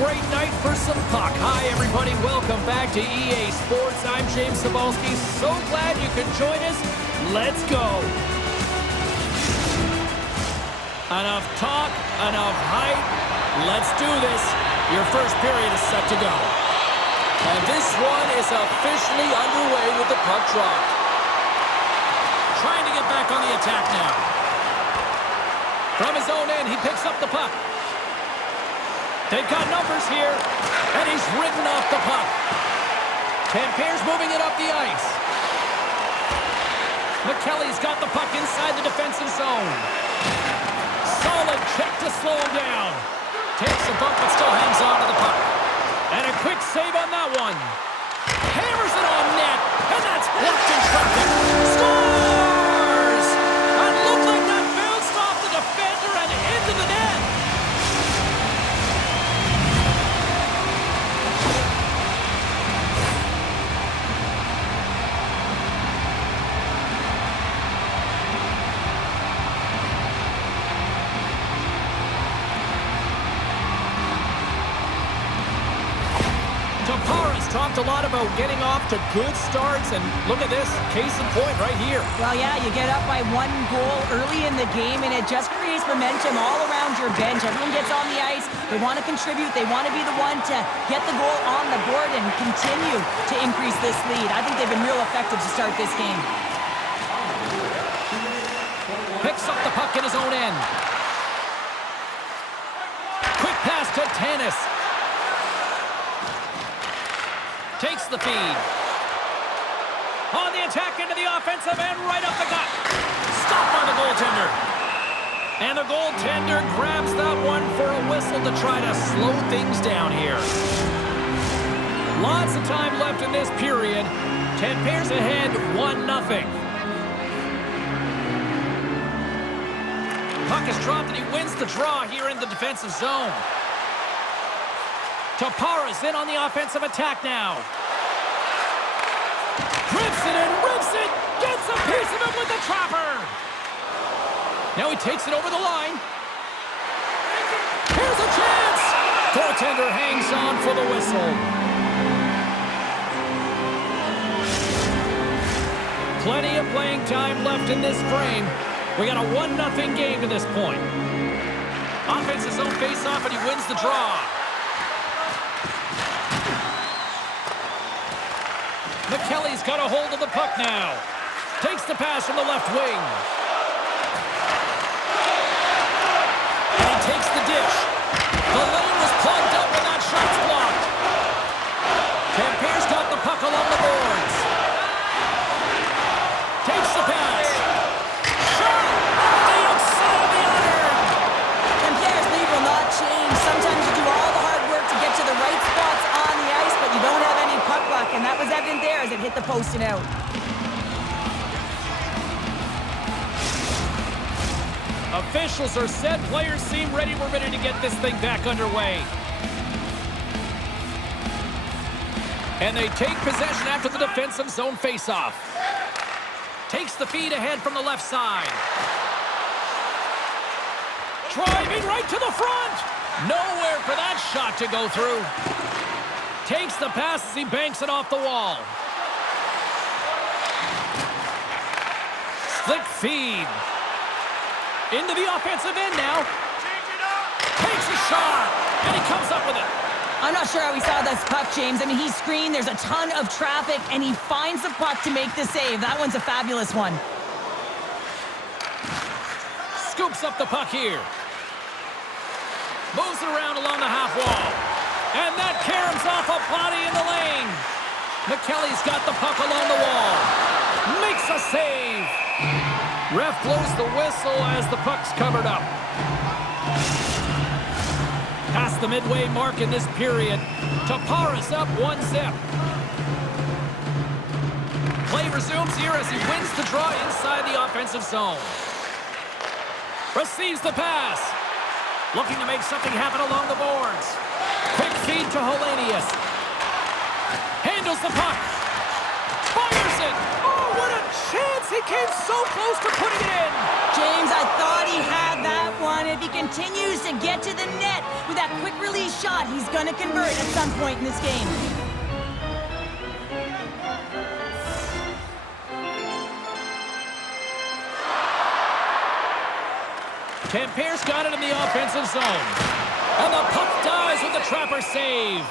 great night for some puck. Hi, everybody. Welcome back to EA Sports. I'm James Cebulski. So glad you could join us. Let's go. Enough talk, enough hype. Let's do this. Your first period is set to go. And this one is officially underway with the puck drop. Trying to get back on the attack now. From his own end, he picks up the puck. They've got numbers here, and he's ridden off the puck. Tampere's moving it up the ice. Mikkellin's got the puck inside the defensive zone. Solid check to slow him down. Takes a bump, but still hangs on to the puck. And a quick save on that one. Hammers it on net, and that's blocked in traffic. Scores! It looked like that bounced off the defender and into the net. Tappara's talked a lot about getting off to good starts, and look at this, case in point right here. Well, yeah, you get up by 1 goal early in the game, and it just creates momentum all around your bench. Everyone gets on the ice. They want to contribute. They want to be the one to get the goal on the board and continue to increase this lead. I think they've been real effective to start this game. Picks up the puck in his own end. Quick pass to Tanis. Takes the feed. On the attack into the offensive end, right up the gut. Stopped by the goaltender. And the goaltender grabs that one for a whistle to try to slow things down here. Lots of time left in this period. Tampere's ahead 1-0. Puck is dropped and he wins the draw here in the defensive zone. Tappara's in on the offensive attack now. Rips it and rips it. Gets a piece of it with the trapper. Now he takes it over the line. Here's a chance. Goaltender hangs on for the whistle. Plenty of playing time left in this frame. We got a 1-0 game to this point. Offense zone face-off and he wins the draw. Mikkellin's got a hold of the puck now. Takes the pass from the left wing. And he takes the dish. The lane was plugged up and that shot's blocked. Tampere's got the puck along the boards. Takes the pass. Shot! The outside of the iron! Tampere's lead will not change. Sometimes you do all the hard work to get to the right spots on the ice, but you don't have any puck luck, and that was evident there as it hit the post and out. Officials are set. Players seem ready. We're ready to get this thing back underway. And they take possession after the defensive zone faceoff. Takes the feed ahead from the left side. Driving right to the front. Nowhere for that shot to go through. Takes the pass as he banks it off the wall. Slick feed. Into the offensive end now. Takes a shot. And he comes up with it. I'm not sure how he saw this puck, James. I mean, he screened. There's a ton of traffic, and he finds the puck to make the save. That one's a fabulous one. Scoops up the puck here. Moves it around along the half wall. And that caroms off a body in the lane. Mikkellin's got the puck along the wall. Makes a save. Ref blows the whistle as the puck's covered up. Past the midway mark in this period. Tappara's up 1-0. Play resumes here as he wins the draw inside the offensive zone. Receives the pass. Looking to make something happen along the boards. Quick feed to Heljanko. Handles the puck. Fires it. Oh, what a chance He came so close to putting it in. James, I thought he had that one. If he continues to get to the net with that quick release shot, he's going to convert at some point in this game. Tampere's got it in the offensive zone. And the puck dies with the Trapper save.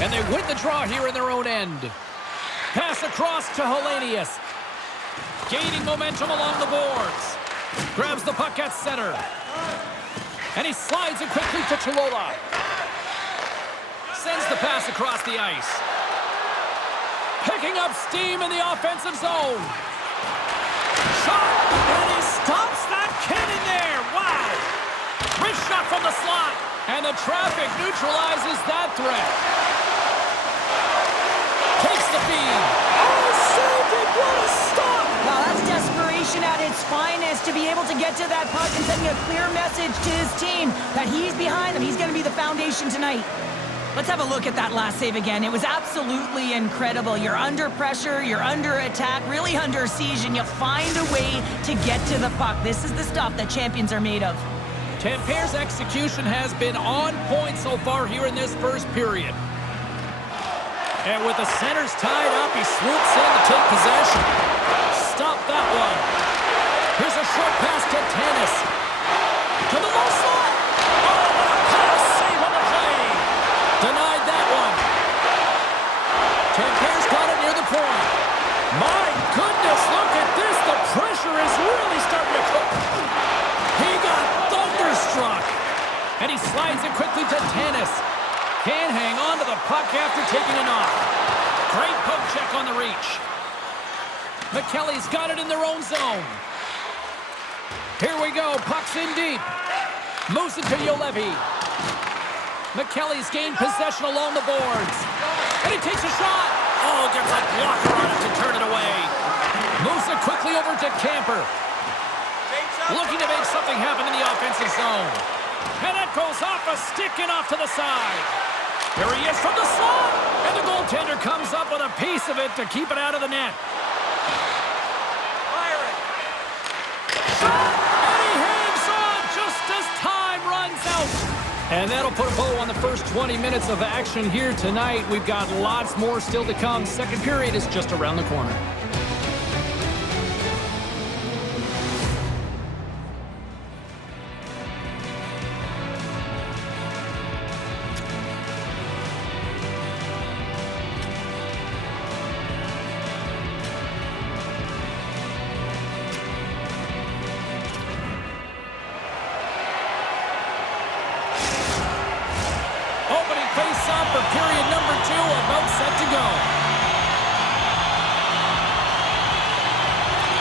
And they win the draw here in their own end. Pass across to Helenius. Gaining momentum along the boards. Grabs the puck at center. And he slides it quickly to Chilola. Sends the pass across the ice. Picking up steam in the offensive zone. Shot! And he stops that cannon there! Wow! Wrist shot from the slot. And the traffic neutralizes that threat. Takes the feed. Oh, saved it! What a stop! Wow, that's desperation at its finest to be able to get to that puck and sending a clear message to his team that he's behind them. He's going to be the foundation tonight. Let's have a look at that last save again. It was absolutely incredible. You're under pressure, you're under attack, really under siege, and you find a way to get to the puck. This is the stuff that champions are made of. Tampere's execution has been on point so far here in this first period. And with the centers tied up, he swoops in to take possession. Stop that one. Here's a short pass to Tanis. To the low slot. Oh, what a pass save on the play. Denied that one. Tampere's got it near the point. My goodness, look at this. The pressure is really starting to cook. He got thunderstruck. And he slides it quickly to Tanis. Can't hang on to the puck after taking a knock. Great poke check on the reach. McKellie's got it in their own zone. Here we go. Puck's in deep. Moves it to Juolevi. McKellie's gained possession along the boards. And he takes a shot. Oh, gets a blocker on it to turn it away. Moves it quickly over to Camper. Looking to make something happen in the offensive zone. And that goes off a stick and off to the side. Here he is from the slot. And the goaltender comes up with a piece of it to keep it out of the net. Fire it. Shot! And he hangs on just as time runs out. And that'll put a bow on the first 20 minutes of action here tonight. We've got lots more still to come. Second period is just around the corner.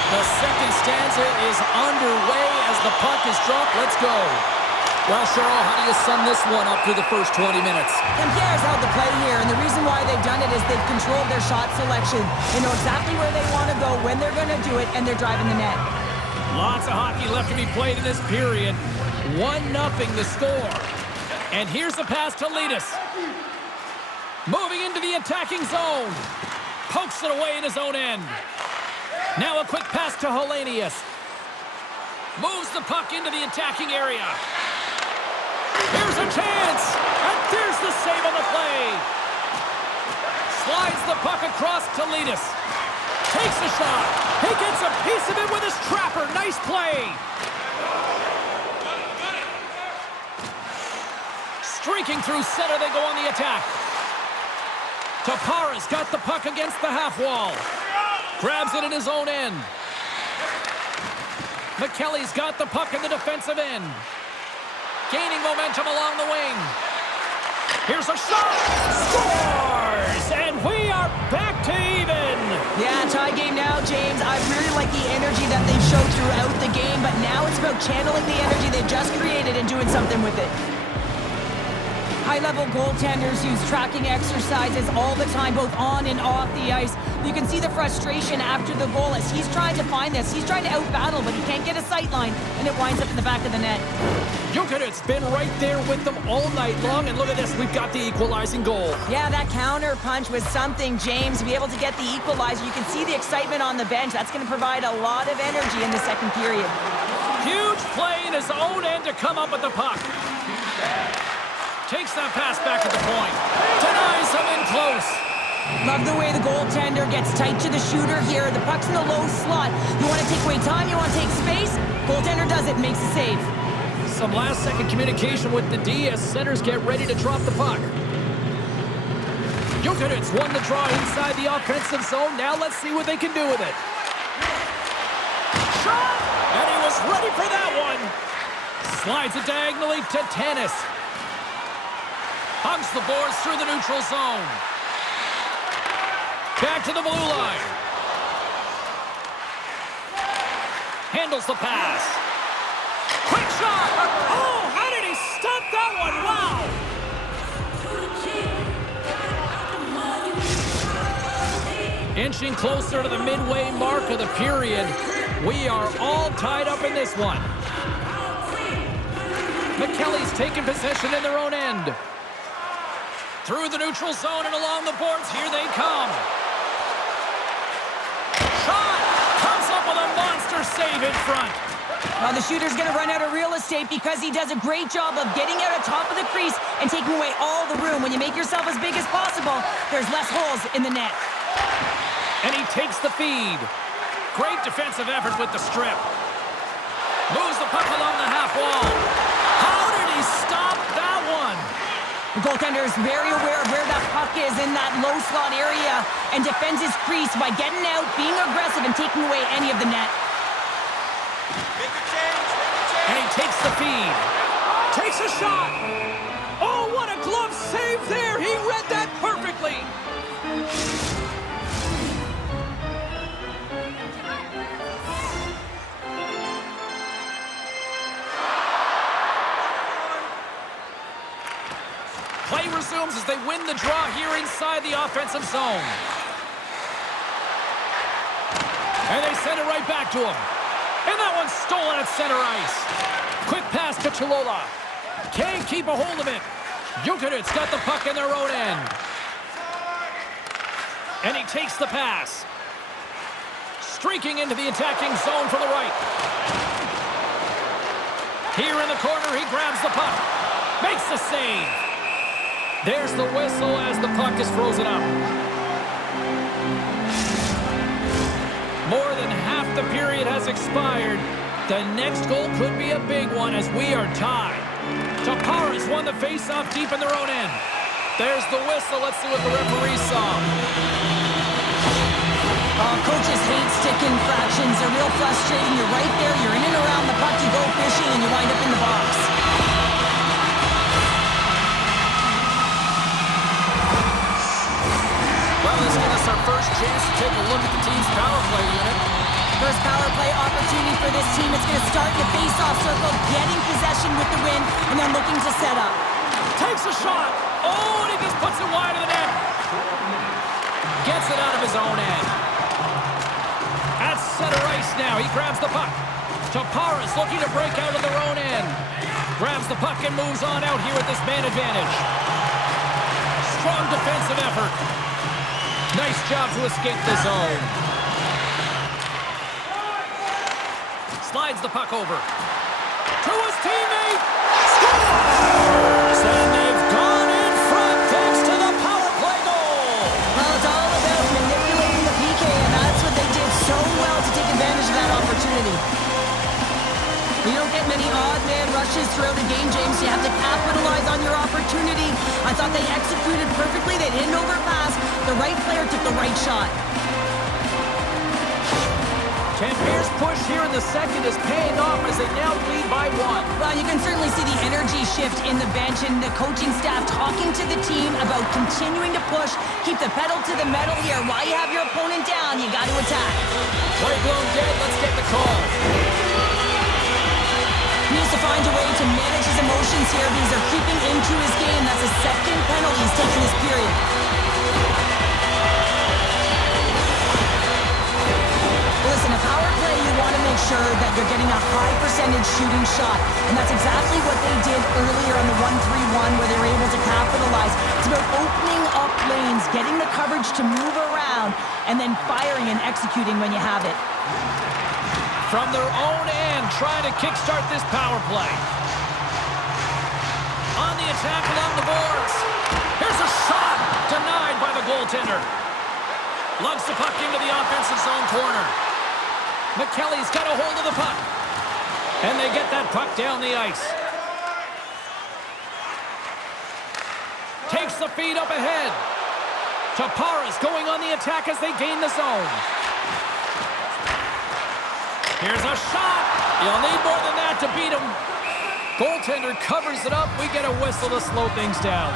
The second stanza is underway as the puck is dropped. Let's go. Well, Cheryl, how do you sum this one up through the first 20 minutes? Tampere held the play here, and the reason why they've done it is they've controlled their shot selection. They know exactly where they want to go, when they're going to do it, and they're driving the net. Lots of hockey left to be played in this period. 1-0 the score. And here's the pass to Leadus. Moving into the attacking zone. Pokes it away in his own end. Now a quick pass to Helenius. Moves the puck into the attacking area. Here's a chance. And there's the save on the play. Slides the puck across to Leadus. Takes a shot. He gets a piece of it with his trapper. Nice play. Streaking through center, they go on the attack. Tappara's got the puck against the half wall. Grabs it in his own end. McKellie's got the puck in the defensive end. Gaining momentum along the wing. Here's a shot. Scores! And we are back to even. Yeah, tie game now, James. I really like the energy that they've showed throughout the game, but now it's about channeling the energy they've just created and doing something with it. high-level goaltenders use tracking exercises all the time, both on and off the ice. You can see the frustration after the goal as he's trying to find this. He's trying to out-battle, but he can't get a sight line, and it winds up in the back of the net. Jukurit's been right there with them all night long, and look at this, we've got the equalizing goal. Yeah, that counter punch was something, James. To be able to get the equalizer, you can see the excitement on the bench. That's going to provide a lot of energy in the second period. Huge play in his own end to come up with the puck. Takes that pass back at the point. Denies him in close. Love the way the goaltender gets tight to the shooter here. The puck's in the low slot. You want to take away time, you want to take space. Goaltender does it, makes a save. Some last-second communication with the D as centers get ready to drop the puck. Jukurit's won the draw inside the offensive zone. Now let's see what they can do with it. Shot! And he was ready for that one. Slides it diagonally to Tanis. Hugs the boards through the neutral zone. Back to the blue line. Handles the pass. Quick shot! Oh, how did he stop that one? Wow! Inching closer to the midway mark of the period. We are all tied up in this one. McKellie's taking possession in their own end. Through the neutral zone and along the boards, here they come. Shot! Comes up with a monster save in front. Well, the shooter's going to run out of real estate because he does a great job of getting out on top of the crease and taking away all the room. When you make yourself as big as possible, there's less holes in the net. And he takes the feed. Great defensive effort with the strip. Moves the puck along the half wall. How did he stop that one? The goaltender is very aware of where that puck is in that low slot area and defends his crease by getting out, being aggressive, and taking away any of the net. And he takes the feed. Takes a shot. Oh, what a glove save there. He read that perfectly. Play resumes as they win the draw here inside the offensive zone. And they send it right back to him. And that one's stolen at center ice. Quick pass to Chilola. Can't keep a hold of it. Jukurit's got the puck in their own end. And he takes the pass. Streaking into the attacking zone from the right. Here in the corner, he grabs the puck. Makes the save. There's the whistle as the puck is frozen up. More than half the period has expired. The next goal could be a big one as we are tied. Tappara's won the face-off deep in their own end. There's the whistle. Let's see what the referee saw. Coaches hate stick infractions. They're real frustrating. You're right there. You're in and around the puck. You go fishing and you wind up in the box. Well, this gives us our first chance to take a look at the team's power play unit. First power play opportunity for this team. It's going to start in the face-off circle, getting possession with the win, and then looking to set up. Takes a shot. Oh, and he just puts it wide of the net. Gets it out of his own end. At center ice now, he grabs the puck. Tappara's looking to break out of their own end. Grabs the puck and moves on out here with this man advantage. Strong defensive effort. Nice job to escape the zone. Slides the puck over. To his teammate. Scores! And they've gone in front thanks to the power play goal. Well, it's all about manipulating the PK, and that's what they did so well to take advantage of that opportunity. You don't get many odd man rushes throughout a game, James. You have to capitalize on your opportunity. I thought they executed perfectly. They didn't overpass. The right player took the right shot. Tampere's push here in the second is paying off as they now lead by 1. Well, you can certainly see the energy shift in the bench and the coaching staff talking to the team about continuing to push, keep the pedal to the metal here. While you have your opponent down, you got to attack. Play blown dead. Let's get the call. He needs to find a way to manage his emotions substitutions here because they're creeping into his game. That's a second penalty he's taken this period. Listen, a power play, you want to make sure that you're getting a high percentage shooting shot. And that's exactly what they did earlier on the 1-3-1 where they were able to capitalize. It's about opening up lanes, getting the coverage to move around, and then firing and executing when you have it. From their own end, trying to kickstart this power play. On the attack along the boards. Here's a shot! Denied by the goaltender. Loves the puck into the offensive zone corner. McKelly's got a hold of the puck. And they get that puck down the ice. Takes the feed up ahead. Tappara's going on the attack as they gain the zone. Here's a shot. You'll need more than that to beat him. Goaltender covers it up. We get a whistle to slow things down.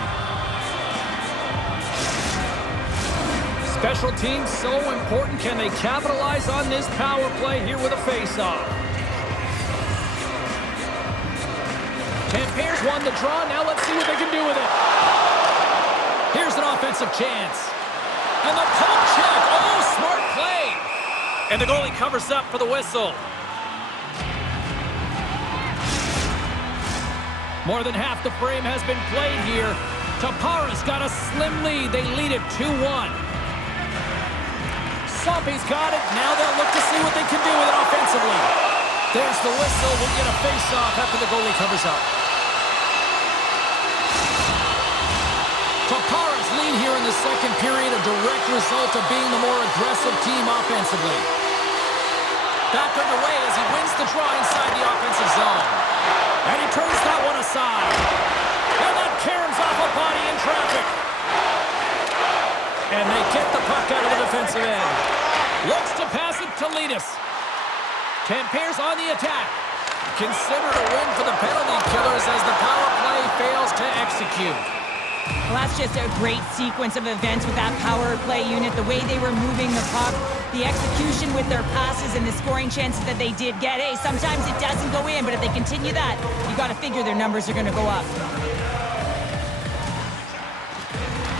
Special teams so important. Can they capitalize on this power play here with a face-off? Tampere's won the draw. Now let's see what they can do with it. Here's an offensive chance. And the poke check. Oh, smart play. And the goalie covers up for the whistle. More than half the frame has been played here. Tappara's got a slim lead. They lead it 2-1. Somppi's got it. Now they'll look to see what they can do with it offensively. There's the whistle. We'll get a face-off after the goalie covers up. Tappara's lead here in the second period, a direct result of being the more aggressive team offensively. Back underway as he wins the draw inside the offensive zone. And he turns that one aside. And that caroms off a body in traffic. And they get the puck out of the defensive end. Looks to pass it to Leadus. Tampere's on the attack. Considered a win for the penalty killers as the power play fails to execute. Well, that's just a great sequence of events with that power play unit. The way they were moving the puck, the execution with their passes, and the scoring chances that they did get. Hey, sometimes it doesn't go in, but if they continue that, you got to figure their numbers are going to go up.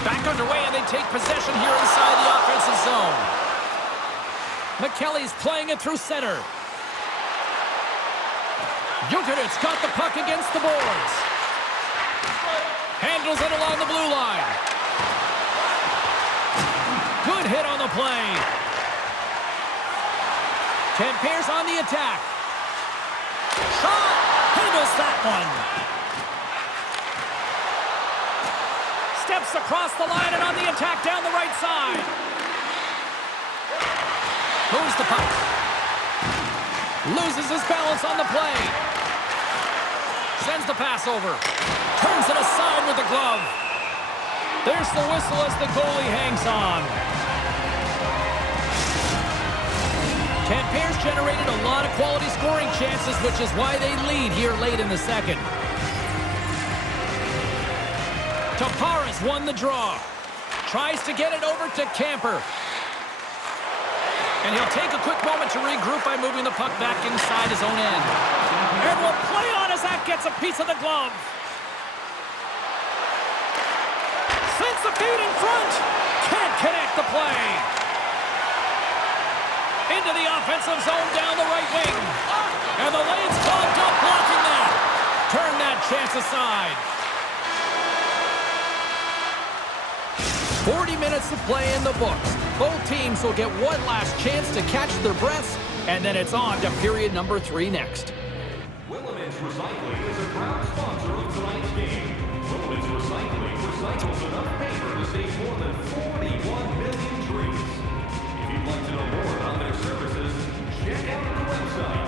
Back underway, and they take possession here inside the offensive zone. McKelly's playing it through center. Jukurit's got the puck against the boards. Handles it along the blue line. Good hit on the play. Tampere's on the attack. Shot! Handles that one. Steps across the line and on the attack down the right side. Moves the puck. Loses his balance on the play. Sends the pass over. Turns it aside with the glove. There's the whistle as the goalie hangs on. Tampere's generated a lot of quality scoring chances, which is why they lead here late in the second. Tappara's won the draw. Tries to get it over to Camper. And he'll take a quick moment to regroup by moving the puck back inside his own end. And will play on as that gets a piece of the glove. Sends the feed in front. Can't connect the play. Into the offensive zone down the right wing. And the lane's clogged up, blocking that. Turn that chance aside. 40 minutes of play in the books. Both teams will get one last chance to catch their breaths, and then it's on to period number 3 next. Willemins Recycling is a proud sponsor of tonight's game. Willemins Recycling recycles enough paper to save more than 41 million trees. If you'd like to know more about their services, check out the website.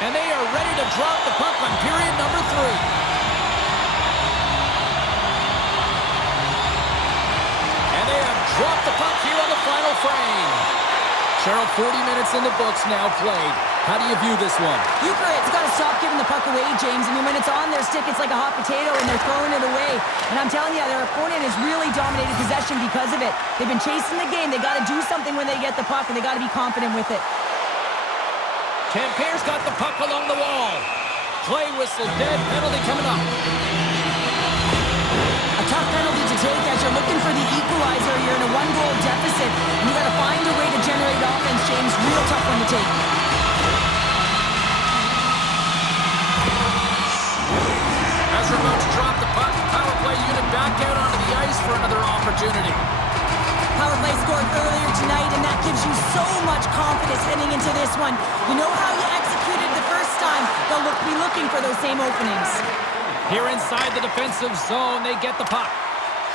And they are ready to drop the puck on period number 3. Dropped the puck here on the final frame. Cheryl, 40 minutes in the books now played. How do you view this one? Jukurit's got to stop giving the puck away, James. I mean, when it's on their stick, it's like a hot potato, and they're throwing it away. And I'm telling you, their opponent has really dominated possession because of it. They've been chasing the game. They got to do something when they get the puck, and they got to be confident with it. Tampere's got the puck along the wall. Play whistle dead, penalty coming up. A tough penalty to take as you're looking for the equalizer. You're in a one-goal deficit, and you got to find a way to generate offense, James. Real tough one to take. As we're about to drop the puck, power play unit back out onto the ice for another opportunity. Power play scored earlier tonight, and that gives you so much confidence heading into this one. You know how you executed the first time. They'll be looking for those same openings. Here inside the defensive zone, they get the puck.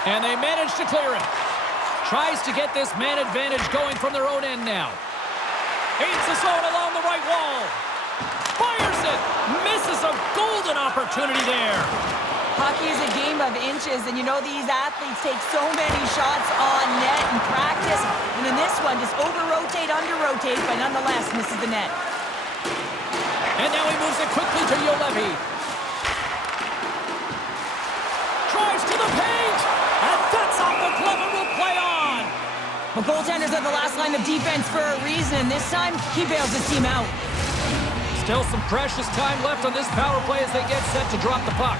And they manage to clear it. Tries to get this man advantage going from their own end now. Aims the zone along the right wall. Fires it. Misses a golden opportunity there. Hockey is a game of inches, and you know these athletes take so many shots on net in practice. And in this one, just over-rotate, under-rotate, but nonetheless misses the net. And now he moves it quickly to Juolevi. Drives to the paint. And that's off the glove and will play on. Well, goaltenders are the last line of defense for a reason, and this time, he bails his team out. Still some precious time left on this power play as they get set to drop the puck.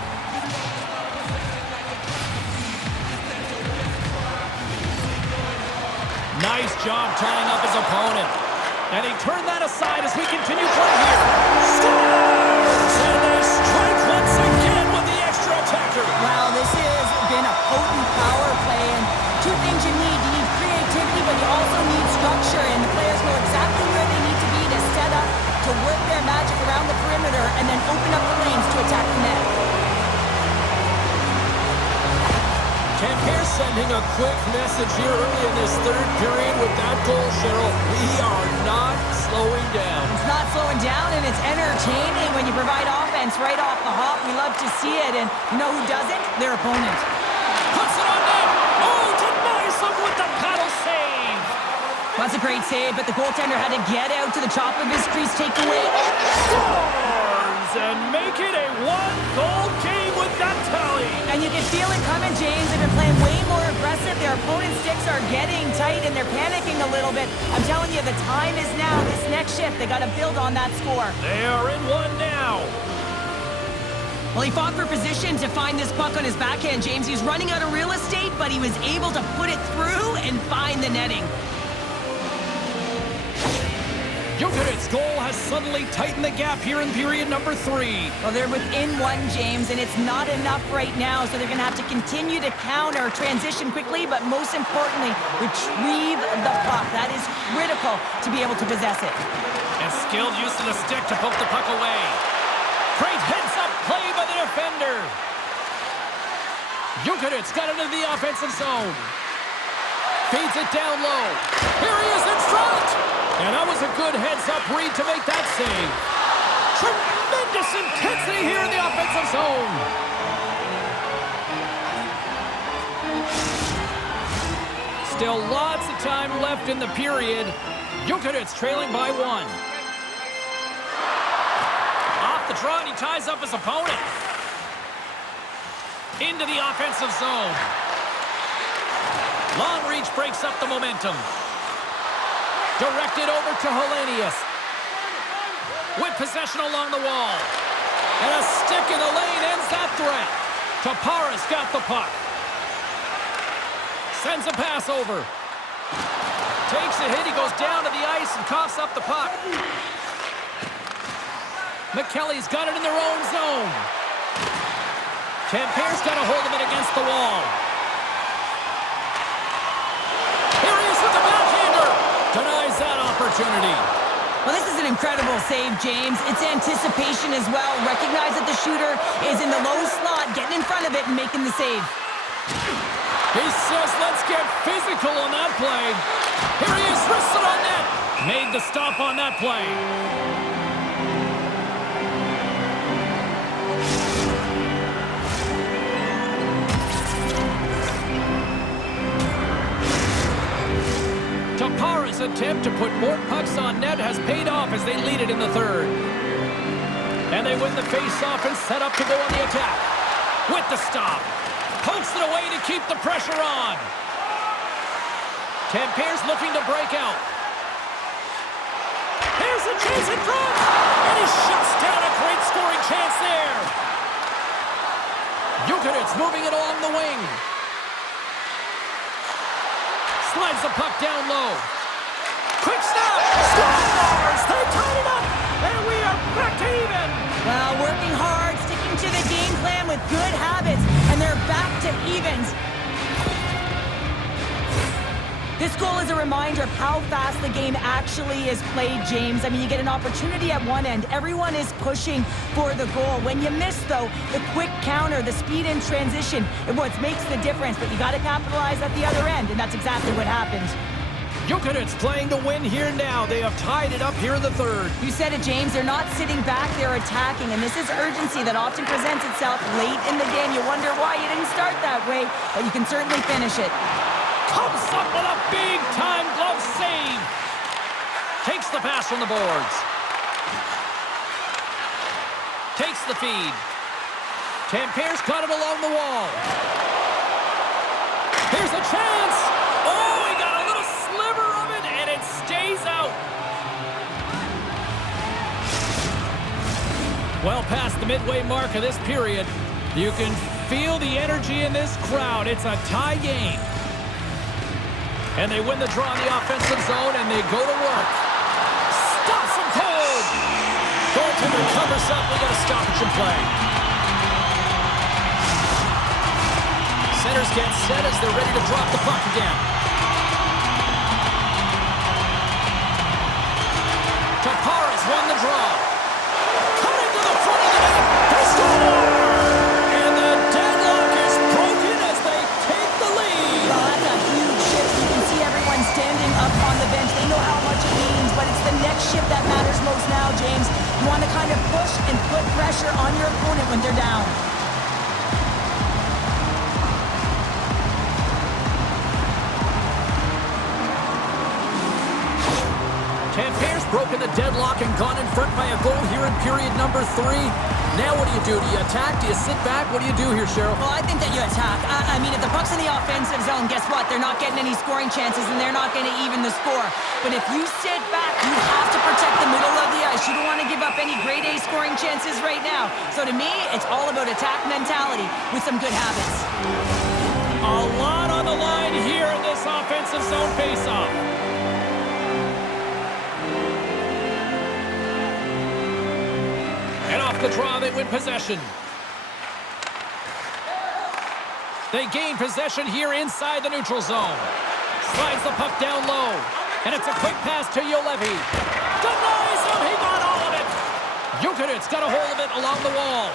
Nice job tying up his opponent. And he turned that aside as we continue play here. Scores! And they strike once again with the extra attacker. Wow, this has been a potent power play, and two things you need. You need creativity, but you also need structure, and the players know exactly where they need to be to set up, to work their magic around the perimeter, and then open up the lanes to attack the net. Tampere sending a quick message here early in this third period with that goal, Cheryl. We are not slowing down. It's not slowing down, and it's entertaining when you provide offense right off the hop. We love to see it, and you know who doesn't? Their opponent. Puts it on net. Oh, denies him with the paddle save. That's a great save, but the goaltender had to get out to the top of his crease, take away. Scores and make it a one-goal game with that tally. And you can feel it coming, James. They've been playing way more aggressive. Their opponent's sticks are getting tight, and they're panicking a little bit. I'm telling you, the time is now. This next shift, they got to build on that score. They are in one now. Well, he fought for position to find this puck on his backhand, James. He's running out of real estate, but he was able to put it through and find the netting. Jukurit's goal has suddenly tightened the gap here in period number 3. Well, they're within one, James, and it's not enough right now, so they're going to have to continue to counter, transition quickly, but most importantly, retrieve the puck. That is critical to be able to possess it. And skilled use of the stick to poke the puck away. Great heads-up play by the defender. Jukurit's got it into the offensive zone. Feeds it down low. Here he is in front. And that was a good heads-up read to make that save. Tremendous intensity here in the offensive zone. Still lots of time left in the period. Jukurit's trailing by 1. Off the draw, and he ties up his opponent. Into the offensive zone. Long reach breaks up the momentum. Directed over to Helenius. With possession along the wall. And a stick in the lane ends that threat. Tappara's got the puck. Sends a pass over. Takes a hit. He goes down to the ice and coughs up the puck. McKelly's got it in their own zone. Tampere's got a hold of it against the wall. Here he is with the backhander. Denies that opportunity. Well, this is an incredible save, James. It's anticipation as well. Recognize that the shooter is in the low slot, getting in front of it and making the save. He says, let's get physical on that play. Here he is, wristed on net. Made the stop on that play. Tappara's attempt to put more pucks on net has paid off as they lead it in the third. And they win the face-off and set up to go on the attack. With the stop. Pokes it away to keep the pressure on. Tampere's looking to break out. Here's a chance in front. And he shuts down a great scoring chance there. Jukurit's moving it along the wing. Slides the puck down low. Quick snap! Scores! They tied it up! And we are back to even! Well, working hard, sticking to the game plan with good habits, and they're back to evens. This goal is a reminder of how fast the game actually is played, James. I mean, you get an opportunity at one end. Everyone is pushing for the goal. When you miss, though, the quick counter, the speed in transition, is what makes the difference. But you got to capitalize at the other end, and that's exactly what happened. Jukurit's playing to win here now. They have tied it up here in the third. You said it, James. They're not sitting back. They're attacking, and this is urgency that often presents itself late in the game. You wonder why you didn't start that way, but you can certainly finish it. Comes up with a big-time glove save. Takes the pass from the boards. Takes the feed. Tampere's got it along the wall. Here's a chance. Oh, he got a little sliver of it, and it stays out. Well past the midway mark of this period, you can feel the energy in this crowd. It's a tie game. And they win the draw in the offensive zone, and they go to work. Stops him cold. Goaltender covers up. We got a stoppage in play. Centers get set as they're ready to drop the puck again. Tappara's won the draw. Cutting to the front of the net. They score! And the deadlock is broken as they take the lead. Well, that's a huge shift. You can see everyone standing up on the bench. They know how much it means, but it's the next shift that matters most now, James. You want to kind of push and put pressure on your opponent when they're down. Tampere's broken the deadlock and gone in front by a goal here in period number 3. Now what do you do? Do you attack? Do you sit back? What do you do here, Cheryl? Well, I think that you attack. I mean, if the puck's in the offensive zone, guess what? They're not getting any scoring chances, and they're not going to even the score. But if you sit back, you have to protect the middle of the ice. You don't want to give up any grade A scoring chances right now. So to me, it's all about attack mentality with some good habits. A lot on the line here in this offensive zone faceoff. And off the draw, they win possession. They gain possession here inside the neutral zone. Slides the puck down low. And it's a quick pass to Juolevi. Denies him, he got all of it. Jukurit's got a hold of it along the wall.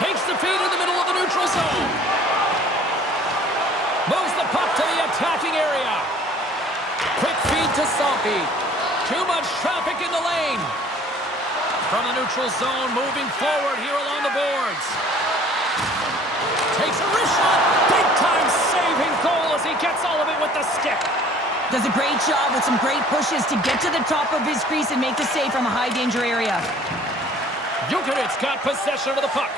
Takes the feed in the middle of the neutral zone. Moves the puck to the attacking area. Quick feed to Somppi. Too much traffic in the lane. From the neutral zone, moving forward here along the boards. Takes a wrist shot. Big-time saving goal as he gets all of it with the stick. Does a great job with some great pushes to get to the top of his crease and make the save from a high-danger area. Jukurit's got possession of the puck.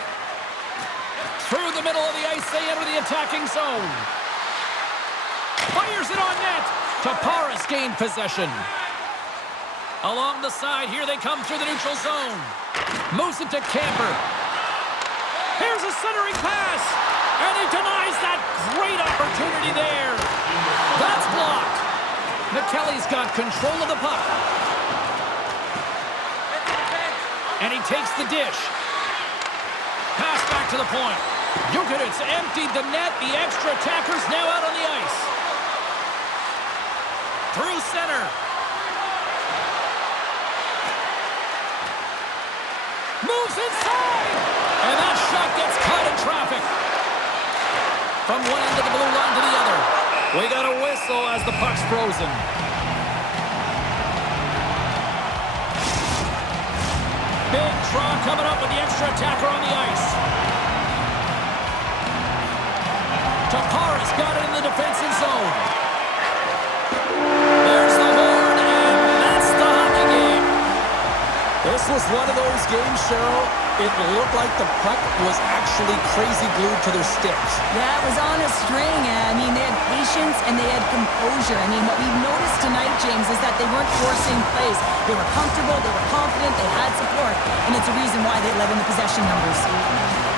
Through the middle of the ice, they enter the attacking zone. Fires it on net. Tappara's gained possession. Along the side, here they come through the neutral zone. Moves it to Camper. Here's a centering pass. And he denies that great opportunity there. That's blocked. Mikkellen's got control of the puck. And he takes the dish. Pass back to the point. Jukurit's emptied the net. The extra attacker's now out on the ice. Through center. Moves inside! And that shot gets caught in traffic. From one end of the blue line to the other. We got a whistle as the puck's frozen. Big draw coming up with the extra attacker on the ice. Tappara's got it in the defensive zone. was one of those games, Cheryl. It looked like the puck was actually crazy glued to their sticks. Yeah, it was on a string. I mean, they had patience and they had composure. I mean, what we've noticed tonight, James, is that they weren't forcing plays. They were comfortable, they were confident, they had support, and it's a reason why they led in the possession numbers.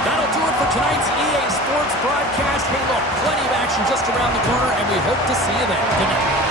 That'll do it for tonight's EA Sports broadcast. Hey, look, plenty of action just around the corner, and we hope to see you then. Good night.